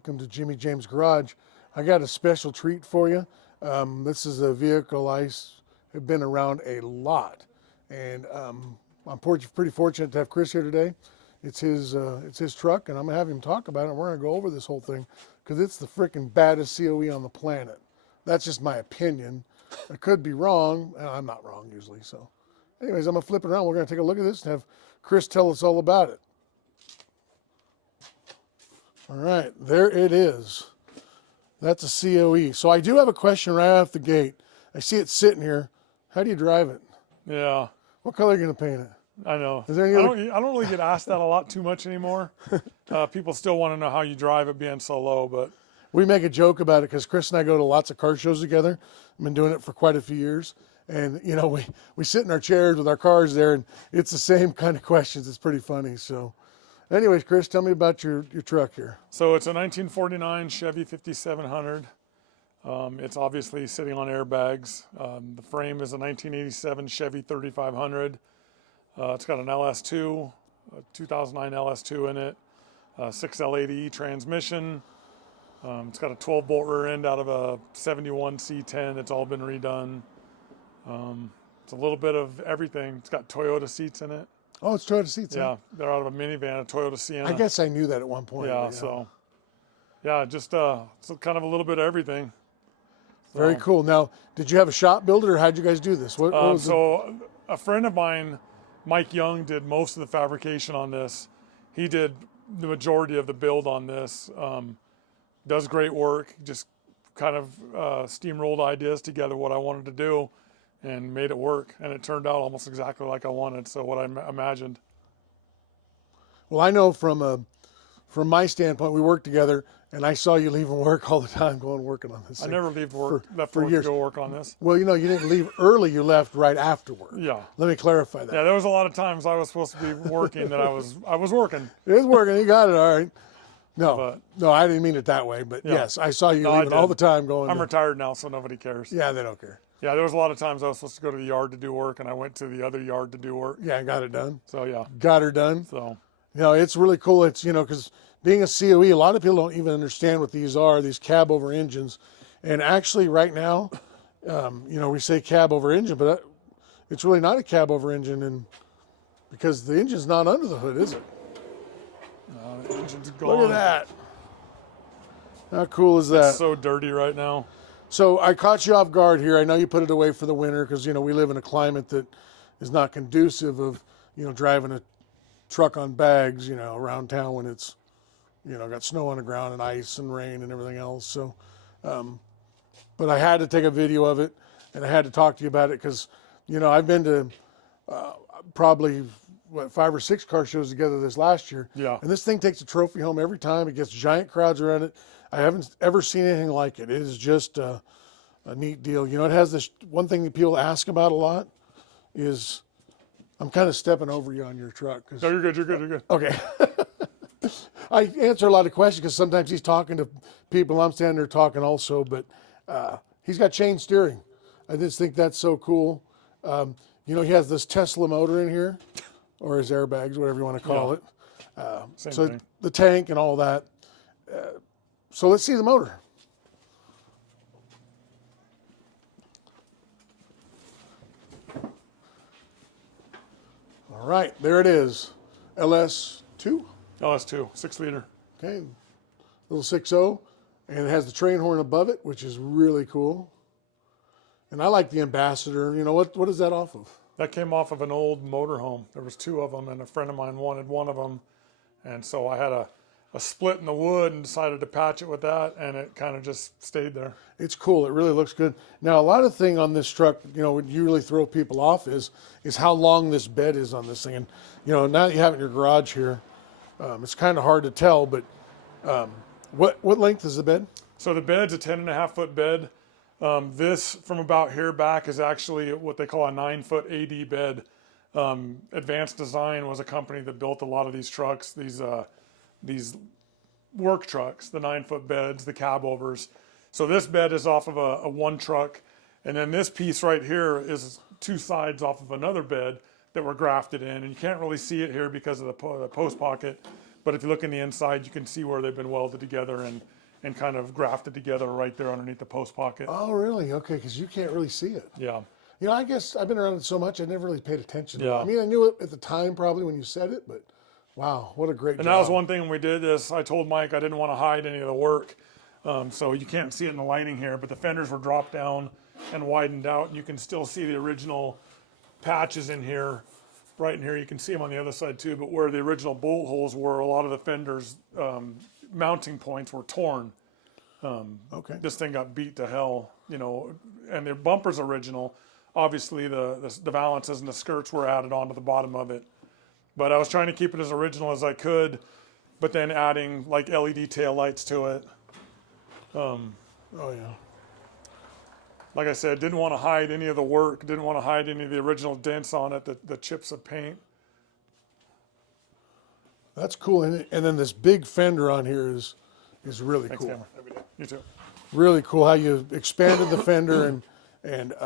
Welcome to Jimmy James Garage. I got a special treat for you. This is a vehicle have been around a lot, and I'm pretty fortunate to have Chris here today. It's his truck, and I'm gonna have him talk about it. And we're gonna go over this whole thing because it's the freaking baddest COE on the planet. That's just my opinion. I could be wrong. I'm not wrong usually. So, anyways, I'm gonna flip it around. We're gonna take a look at this and have Chris tell us all about it. All right, there it is. That's a COE. So I do have a question right off the gate. I see it sitting here. How do you drive it? Yeah. What color are you going to paint it? I know. Is there any I don't really get asked that a lot too much anymore. People still want to know how you drive it being so low, but. We make a joke about it because Chris and I go to lots of car shows together. I've been doing it for quite a few years. And, you know, we sit in our chairs with our cars there, and it's the same kind of questions. It's pretty funny. So, anyways, Chris, tell me about your truck here. So it's a 1949 Chevy 5700. It's obviously sitting on airbags. The frame is a 1987 Chevy 3500. It's got an LS2, a 2009 LS2 in it, 6L80E transmission. It's got a 12-bolt rear end out of a 71 C10. It's all been redone. It's a little bit of everything. It's got Toyota seats in it. Oh, it's Toyota seats. Yeah, huh? they're out of a minivan, a Toyota Sienna. I guess I knew that at one point. Yeah, so yeah, just so kind of a little bit of everything. Very cool. Now, did you have a shop build it, or how'd you guys do this? What was a friend of mine, Mike Young, did most of the fabrication on this. He did the majority of the build on this. Does great work. Just kind of steamrolled ideas together what I wanted to do and made it work. And it turned out almost exactly like I wanted, so what I imagined. Well, I know from my standpoint, we worked together, and I saw you leaving work all the time going working on this I thing. never left work for years. to go work on this. Well, you know, you didn't leave early. You left right after work. Yeah. Let me clarify that. Yeah, there was a lot of times I was supposed to be working that I was working. It is working. You got it. All right. No, I didn't mean it that way. But yes, I saw you leaving all the time going. I'm retired now, so nobody cares. Yeah, they don't care. Yeah, there was a lot of times I was supposed to go to the yard to do work, and I went to the other yard to do work. Yeah, I got it done. So yeah. Got her done. So. You know, it's really cool. It's, you know, because being a COE, a lot of people don't even understand what these are, these cab over engines. And actually right now, you know, we say cab over engine, but it's really not a cab over engine, and because the engine's not under the hood, is it? The engine's gone. Look at that. How cool is that? It's so dirty right now. So I caught you off guard here. I know you put it away for the winter because, you know, we live in a climate that is not conducive of, you know, driving a truck on bags, you know, around town when it's, you know, got snow on the ground and ice and rain and everything else. So, but I had to take a video of it, and I had to talk to you about it because, you know, I've been to probably, 5 or 6 car shows together this last year. Yeah. And this thing takes a trophy home every time. It gets giant crowds around it. I haven't ever seen anything like it. It is just a neat deal. You know, it has this one thing that people ask about a lot is, I'm kind of stepping over you on your truck. No, you're good, you're good, you're good. Okay. I answer a lot of questions because sometimes he's talking to people. I'm standing there talking also, but he's got chain steering. I just think that's so cool. You know, he has this Tesla motor in here, or his airbags, whatever you want to call it. Same So thing. the tank and all that. So let's see the motor. All right, there it is. LS2? LS2, 6-liter. Okay, little 6.0, and it has the train horn above it, which is really cool. And I like the Ambassador. You know, what is that off of? That came off of an old motorhome. There was 2 of them, and a friend of mine wanted one of them. And so I had a split in the wood and decided to patch it with that, and it kind of just stayed there. It's cool. It really looks good. Now, a lot of thing on this truck, you know, what you really throw people off is how long this bed is on this thing. And, you know, now that you have it in your garage here, it's kind of hard to tell, but what length is the bed? So the bed's a 10.5-foot bed. This, from about here back, is actually what they call a 9-foot AD bed. Advanced Design was a company that built a lot of these trucks, these work trucks, the 9-foot beds, the cab overs. So this bed is off of a one truck, and then this piece right here is 2 sides off of another bed that were grafted in, and you can't really see it here because of the post pocket, But if you look in the inside, you can see where they've been welded together and kind of grafted together right there underneath the post pocket. Oh, really? Okay, because you can't really see it. Yeah. You know, I guess I've been around it so much, I never really paid attention to it. Yeah. I mean, I knew it at the time probably when you said it, but wow, what a great And job. that was one thing when we did this. I told Mike I didn't want to hide any of the work. So you can't see it in the lighting here, but the fenders were dropped down and widened out. And you can still see the original patches in here. Right in here, you can see them on the other side too, but where the original bolt holes were, a lot of the fenders mounting points were torn. Okay. This thing got beat to hell, you know, and the bumper's original. Obviously, the valances and the skirts were added onto the bottom of it. But I was trying to keep it as original as I could, but then adding like LED tail lights to it. Oh, yeah. Like I said, didn't want to hide any of the work, didn't want to hide any of the original dents on it, the chips of paint. That's cool. And then this big fender on here is really Thanks, cool. Cameron. Every day. You too. Really cool how you expanded the fender and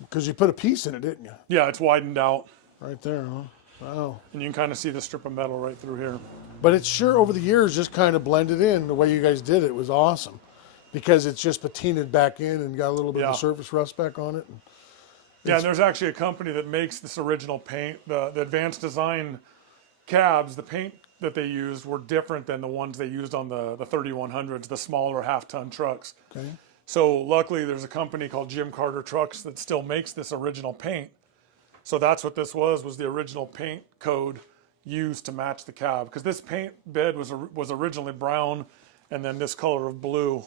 because you put a piece in it, didn't you? Yeah, it's widened out, Right there, huh? Wow. and you can kind of see the strip of metal right through here. But it's sure over the years just kind of blended in. The way you guys did it was awesome because it's just patinaed back in and got a little bit of Yeah. the surface rust back on it. Yeah, and there's actually a company that makes this original paint. The advanced design cabs, the paint that they used were different than the ones they used on the 3100s, the smaller half-ton trucks. Okay. So luckily there's a company called Jim Carter Trucks that still makes this original paint. So that's what this was the original paint code used to match the cab. Because this paint bed was originally brown and then this color of blue,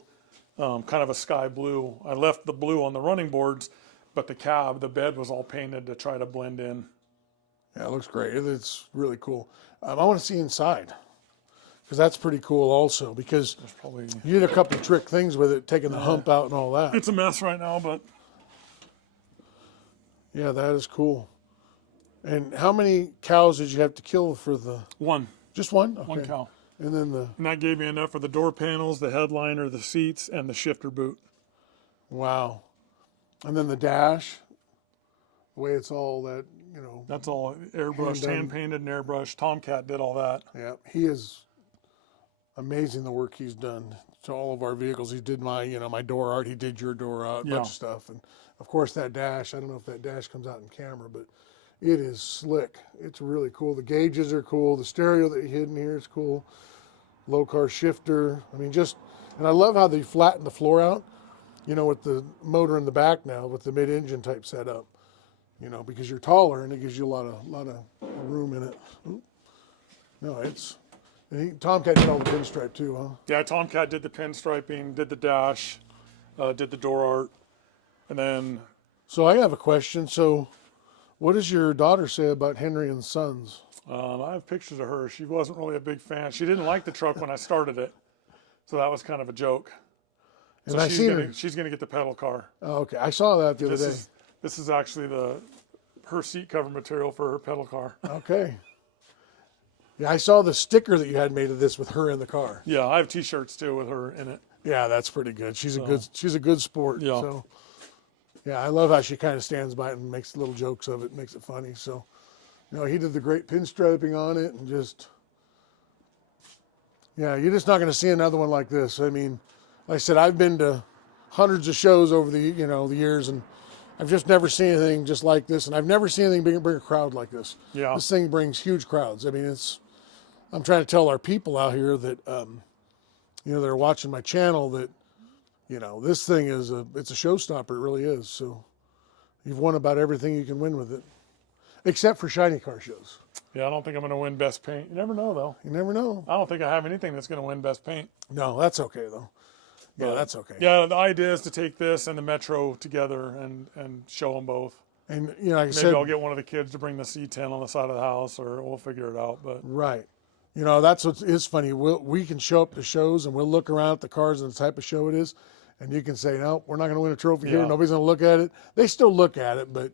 kind of a sky blue. I left the blue on the running boards, but the bed was all painted to try to blend in. Yeah, it looks great. It's really cool. I want to see inside because that's pretty cool also because There's probably, you did a couple of trick things with it, taking the hump out and all that. it's a mess right now, but Yeah, that is cool. And how many cows did you have to kill for the? one Just one? Okay. cow. And then And that gave me enough for the door panels, the headliner, the seats, and the shifter boot. wow. And then the dash, the way it's all that, you know. That's all airbrushed, Hand-done. hand painted and airbrushed. Tomcat did all that. Yeah, he is amazing the work he's done to all of our vehicles. He did my, my door art. He did your door art, a Yeah. bunch of stuff. And of course that dash, I don't know if that dash comes out in camera, but it is slick. It's really cool. The gauges are cool. The stereo that you hid in here is cool. Low car shifter. I mean, and I love how they flatten the floor out, with the motor in the back now with the mid-engine type setup, because you're taller and it gives you a lot of room in it. Ooh. No, Tomcat did all the pinstripe too, huh? Yeah, Tomcat did the pinstriping, did the dash, did the door art, and then So I have a question. So what does your daughter say about Henry and Sons? I have pictures of her. She wasn't really a big fan. She didn't like the truck when I started it, so that was kind of a joke. And So I seen her. she's gonna get the pedal car. Oh, okay, I saw that the other day. This is actually her seat cover material for her pedal car. Okay. Yeah, I saw the sticker that you had made of this with her in the car. Yeah, I have T-shirts too with her in it. Yeah, that's pretty good. She's a good sport. Yeah. So yeah, I love how she kind of stands by it and makes little jokes of it, makes it funny. So he did the great pinstriping on it and yeah, you're just not going to see another one like this. I mean, like I said, I've been to hundreds of shows over the the years, and I've just never seen anything just like this, and I've never seen anything bring a crowd like this. Yeah. This thing brings huge crowds. I mean, I'm trying to tell our people out here that they're watching my channel that this thing it's a showstopper. It really is. So you've won about everything you can win with it, except for shiny car shows. Yeah, I don't think I'm gonna win best paint. You never know though. You never know. I don't think I have anything that's gonna win best paint. No, that's okay though. Yeah, that's okay. Yeah, the idea is to take this and the Metro together and show them both. And like I Maybe said, I'll get one of the kids to bring the C10 on the side of the house, or we'll figure it out. But right. That's what is funny. We can show up to shows and we'll look around at the cars and the type of show it is, and you can say, no, we're not going to win a trophy here. Yeah. Nobody's going to look at it. They still look at it, but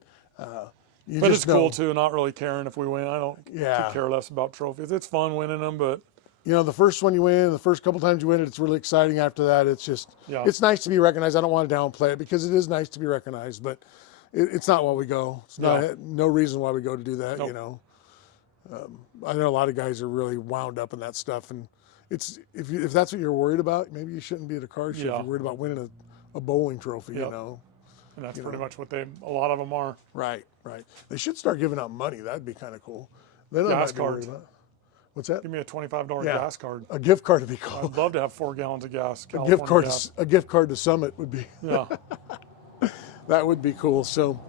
it's cool too, not really caring if we win. I don't Yeah. care less about trophies. It's fun winning them, but The first one you win, the first couple times you win it, it's really exciting. After that, it's just, Yeah. it's nice to be recognized. I don't want to downplay it because it is nice to be recognized, but it's not why we go. It's not no reason why we go to do that, Nope. I know a lot of guys are really wound up in that stuff, and it's if that's what you're worried about, maybe you shouldn't be at a car show. If you're worried about winning a bowling trophy, you know. And that's pretty much what a lot of them are. Right. They should start giving out money. That'd be kind of cool. Then Gas cards. What's that? Give me a $25 gas card. A gift card would be cool. I'd love to have 4 gallons of gas. A gift card to Summit would be. Yeah. That would be cool. So,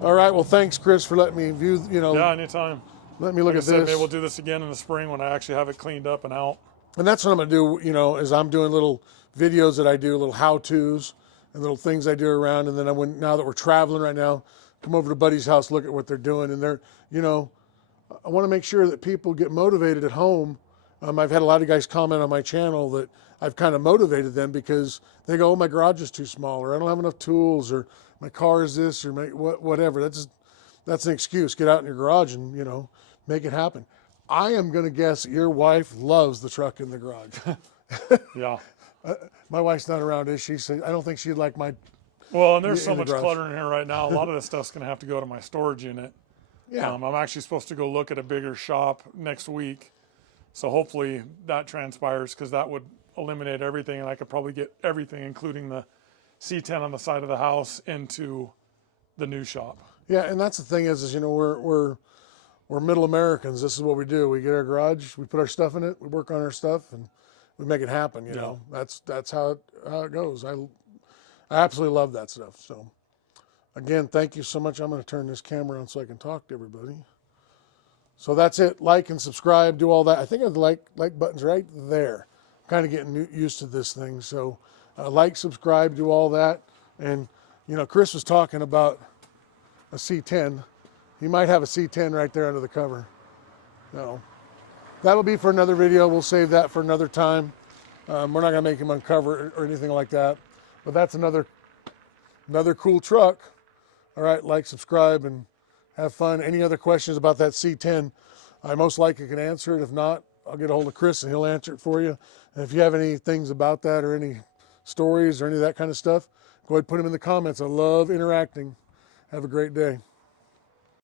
all right. Well, thanks, Chris, for letting me view. Yeah, anytime. Let me look Like at I said, this. maybe we'll do this again in the spring when I actually have it cleaned up and out. And that's what I'm gonna do. Is I'm doing little videos that I do, little how-tos and little things I do around. And then now that we're traveling right now, come over to Buddy's house, look at what they're doing, and I want to make sure that people get motivated at home. I've had a lot of guys comment on my channel that I've kind of motivated them because they go, "Oh, my garage is too small," or "I don't have enough tools," or "My car is this," or whatever. That's an excuse. Get out in your garage and make it happen. I am going to guess that your wife loves the truck in the garage. Yeah. My wife's not around, is she? So I don't think she'd like my. Well, and there's so much clutter in here right now. A lot of this stuff's going to have to go to my storage unit. Yeah. I'm actually supposed to go look at a bigger shop next week. So hopefully that transpires, because that would eliminate everything, and I could probably get everything, including the C10 on the side of the house, into the new shop. Yeah, and that's the thing is we're middle Americans. This is what we do. We get our garage, we put our stuff in it, we work on our stuff, and we make it happen. You know, that's how it goes. I absolutely love that stuff. So again, thank you so much. I'm going to turn this camera on so I can talk to everybody. So that's it. Like and subscribe, do all that. I think the like button's right there. I'm kind of getting used to this thing. So like, subscribe, do all that. And Chris was talking about a C10. He might have a C10 right there under the cover. So that'll be for another video. We'll save that for another time. We're not gonna make him uncover or anything like that. But that's another cool truck. All right, like, subscribe, and have fun. Any other questions about that C10, I most likely can answer it. If not, I'll get a hold of Chris and he'll answer it for you. And if you have any things about that or any stories or any of that kind of stuff, go ahead and put them in the comments. I love interacting. Have a great day.